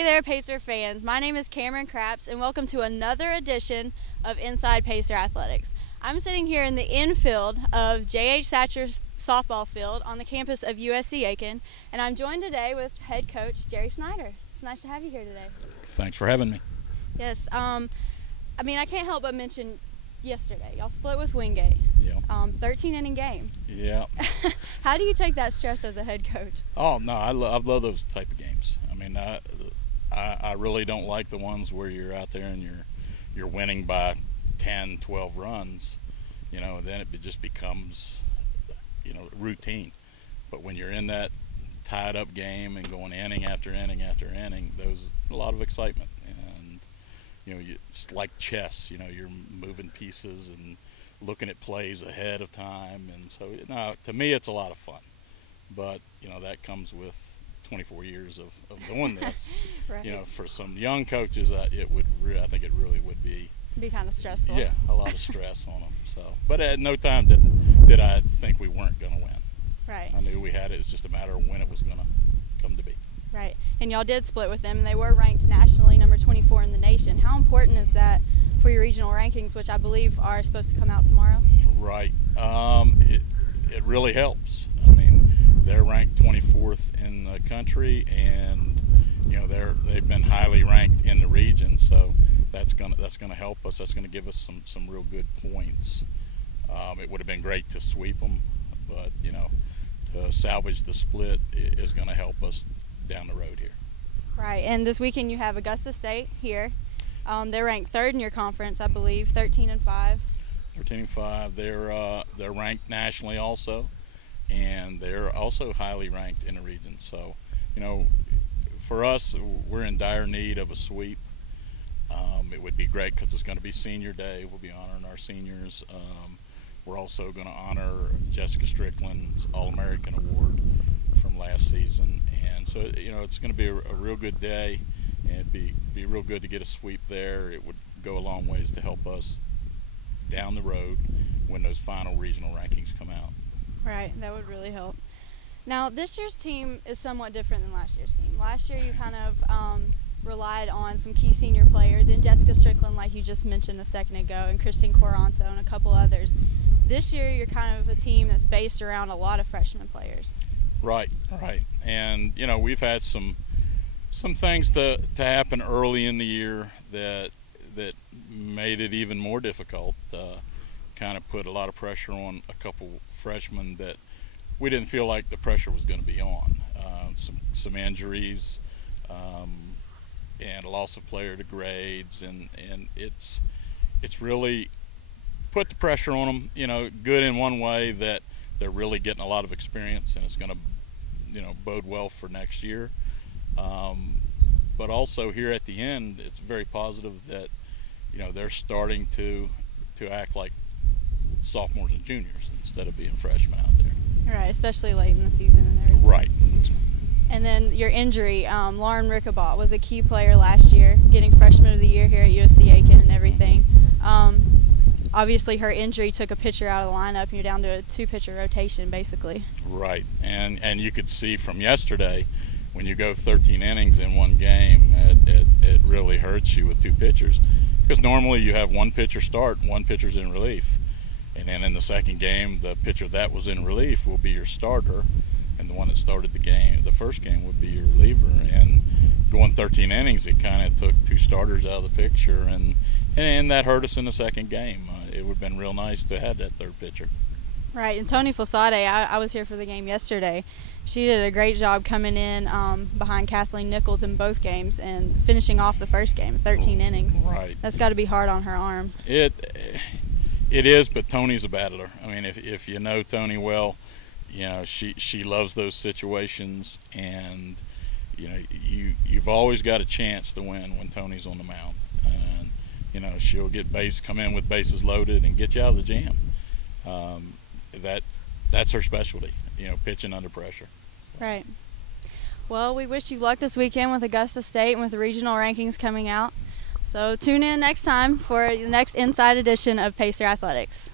Hey there, Pacer fans. My name is Cameron Craps, and welcome to another edition of Inside Pacer Athletics. I'm sitting here in the infield of J.H. Satcher softball field on the campus of USC Aiken, and I'm joined today with head coach Jerry Snyder. It's nice to have you here today. Thanks for having me. Yes. I can't help but mention yesterday, y'all split with Wingate. Yeah. 13-inning game. Yeah. How do you take that stress as a head coach? Oh, no, I love those type of games. I mean, I really don't like the ones where you're out there and you're winning by 10, 12 runs, then it just becomes, routine. But when you're in that tied up game and going inning after inning after inning, there's a lot of excitement. And, it's like chess, you're moving pieces and looking at plays ahead of time. And so, to me, it's a lot of fun. But, that comes with 24 years of doing this. Right. For some young coaches, I think it really would be kind of stressful. Yeah, a lot of stress on them. So, but at no time did I think we weren't going to win. Right. I knew we had it. It's just a matter of when it was going to come to be. Right. And y'all did split with them, and they were ranked nationally number 24 in the nation. How important is that for your regional rankings, which I believe are supposed to come out tomorrow? Right. It really helps. I mean, they're ranked 24th in the country, and they've been highly ranked in the region. So that's gonna help us. That's gonna give us some real good points. It would have been great to sweep them, but to salvage the split is gonna help us down the road here. Right. And this weekend you have Augusta State here. They're ranked third in your conference, I believe, 13-5. 13-5. They're ranked nationally also, and they're also highly ranked in the region. So, for us, we're in dire need of a sweep. It would be great because it's going to be senior day. We'll be honoring our seniors. We're also going to honor Jessica Strickland's All-American Award from last season. And so, it's going to be a real good day, and it'd be real good to get a sweep there. It would go a long ways to help us down the road when those final regional rankings come out. Right, that would really help. Now, this year's team is somewhat different than last year's team. Last year you kind of relied on some key senior players, and Jessica Strickland, like you just mentioned a second ago, and Christine Coranto and a couple others. This year you're kind of a team that's based around a lot of freshman players. Right. And, we've had some things to happen early in the year that made it even more difficult. Kind of put a lot of pressure on a couple freshmen that we didn't feel like the pressure was going to be on. Some injuries, and a loss of player to grades, and it's really put the pressure on them. Good in one way that they're really getting a lot of experience, and it's going to bode well for next year. But also here at the end, it's very positive that they're starting to act like sophomores and juniors instead of being freshmen out there. Right, especially late in the season and everything. Right. And then your injury, Lauren Rickabot was a key player last year, getting freshman of the year here at USC Aiken and everything. Obviously her injury took a pitcher out of the lineup, and you're down to a two-pitcher rotation basically. Right, and you could see from yesterday, when you go 13 innings in one game, it really hurts you with two pitchers. Because normally you have one pitcher start and one pitcher's in relief. And then in the second game, the pitcher that was in relief will be your starter, and the one that started the first game would be your reliever. And going 13 innings, it kind of took two starters out of the picture, and that hurt us in the second game. It would have been real nice to have that third pitcher. Right, and Tony Flasade, I was here for the game yesterday. She did a great job coming in behind Kathleen Nichols in both games and finishing off the first game, 13 innings. Right. That's got to be hard on her arm. It is, but Tony's a battler. I mean, if you know Tony well, she loves those situations, and you've always got a chance to win when Tony's on the mound. And she'll come in with bases loaded and get you out of the jam. That's her specialty, pitching under pressure. Right. Well, we wish you luck this weekend with Augusta State and with the regional rankings coming out. So tune in next time for the next Inside edition of Pacer Athletics.